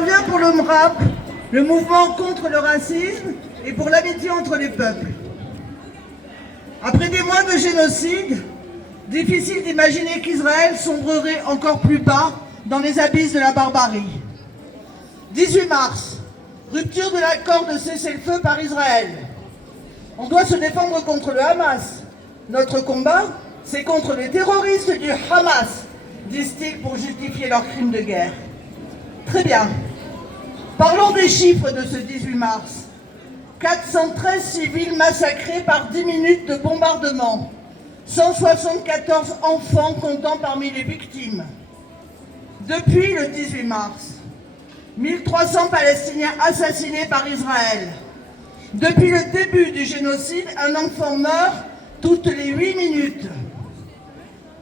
J'interviens pour le MRAP, le mouvement contre le racisme et pour l'amitié entre les peuples. Après des mois de génocide, difficile d'imaginer qu'Israël sombrerait encore plus bas dans les abysses de la barbarie. 18 mars, rupture de l'accord de cessez-le-feu par Israël. On doit se défendre contre le Hamas. Notre combat, c'est contre les terroristes du Hamas, disent-ils pour justifier leurs crimes de guerre. Très bien. Parlons des chiffres de ce 18 mars. 413 civils massacrés par 10 minutes de bombardement. 174 enfants comptant parmi les victimes. Depuis le 18 mars, 1300 Palestiniens assassinés par Israël. Depuis le début du génocide, un enfant meurt toutes les 8 minutes.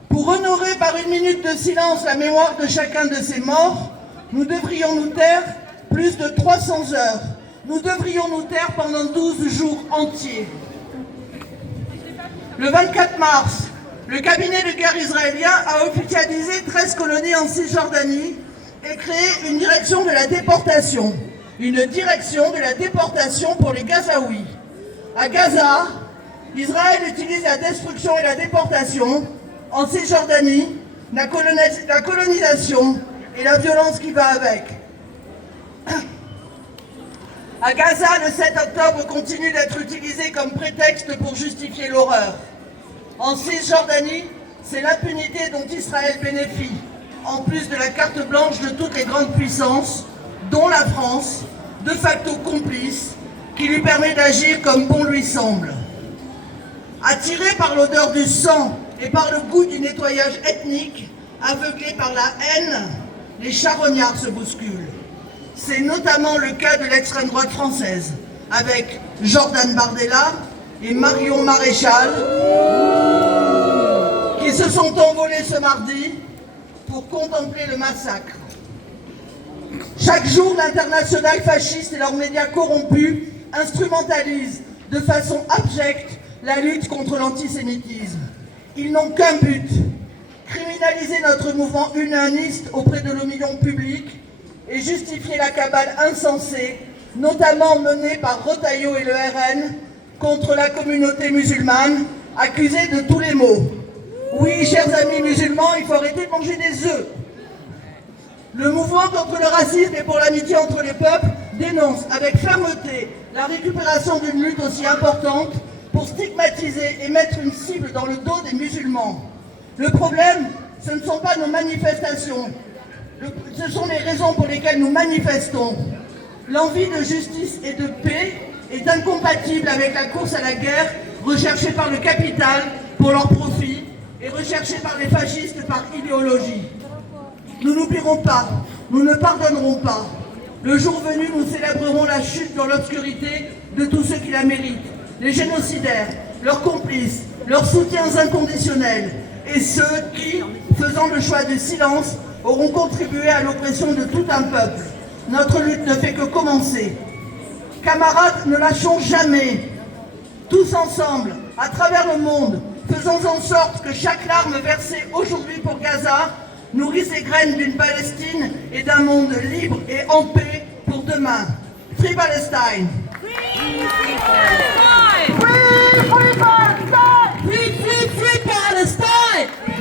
Pour honorer par une minute de silence la mémoire de chacun de ces morts, nous devrions nous taire plus de 300 heures. Nous devrions nous taire pendant 12 jours entiers. Le 24 mars, le cabinet de guerre israélien a officialisé 13 colonies en Cisjordanie et créé une direction de la déportation. Une direction de la déportation pour les Gazaouis. À Gaza, Israël utilise la destruction et la déportation. En Cisjordanie, la colonisation et la violence qui va avec. À Gaza, le 7 octobre continue d'être utilisé comme prétexte pour justifier l'horreur. En Cisjordanie, c'est l'impunité dont Israël bénéficie, en plus de la carte blanche de toutes les grandes puissances, dont la France, de facto complice, qui lui permet d'agir comme bon lui semble. Attirés par l'odeur du sang et par le goût du nettoyage ethnique, aveuglés par la haine, les charognards se bousculent. C'est notamment le cas de l'extrême droite française, avec Jordan Bardella et Marion Maréchal, qui se sont envolés ce mardi pour contempler le massacre. Chaque jour, l'international fasciste et leurs médias corrompus instrumentalisent de façon abjecte la lutte contre l'antisémitisme. Ils n'ont qu'un but, criminaliser notre mouvement unioniste auprès de l'opinion publique et justifier la cabale insensée, notamment menée par Retailleau et le RN, contre la communauté musulmane, accusée de tous les maux. Oui, chers amis musulmans, il faut arrêter de manger des œufs. Le mouvement contre le racisme et pour l'amitié entre les peuples dénonce avec fermeté la récupération d'une lutte aussi importante pour stigmatiser et mettre une cible dans le dos des musulmans. Le problème, ce ne sont pas nos manifestations, ce sont les raisons pour lesquelles nous manifestons. L'envie de justice et de paix est incompatible avec la course à la guerre recherchée par le capital pour leur profit et recherchée par les fascistes par idéologie. Nous n'oublierons pas, nous ne pardonnerons pas. Le jour venu, nous célébrerons la chute dans l'obscurité de tous ceux qui la méritent. Les génocidaires, leurs complices, leurs soutiens inconditionnels et ceux qui, faisant le choix du silence, auront contribué à l'oppression de tout un peuple. Notre lutte ne fait que commencer. Camarades, ne lâchons jamais. Tous ensemble, à travers le monde, faisons en sorte que chaque larme versée aujourd'hui pour Gaza nourrisse les graines d'une Palestine et d'un monde libre et en paix pour demain. Free Palestine! Free Palestine! Free Palestine!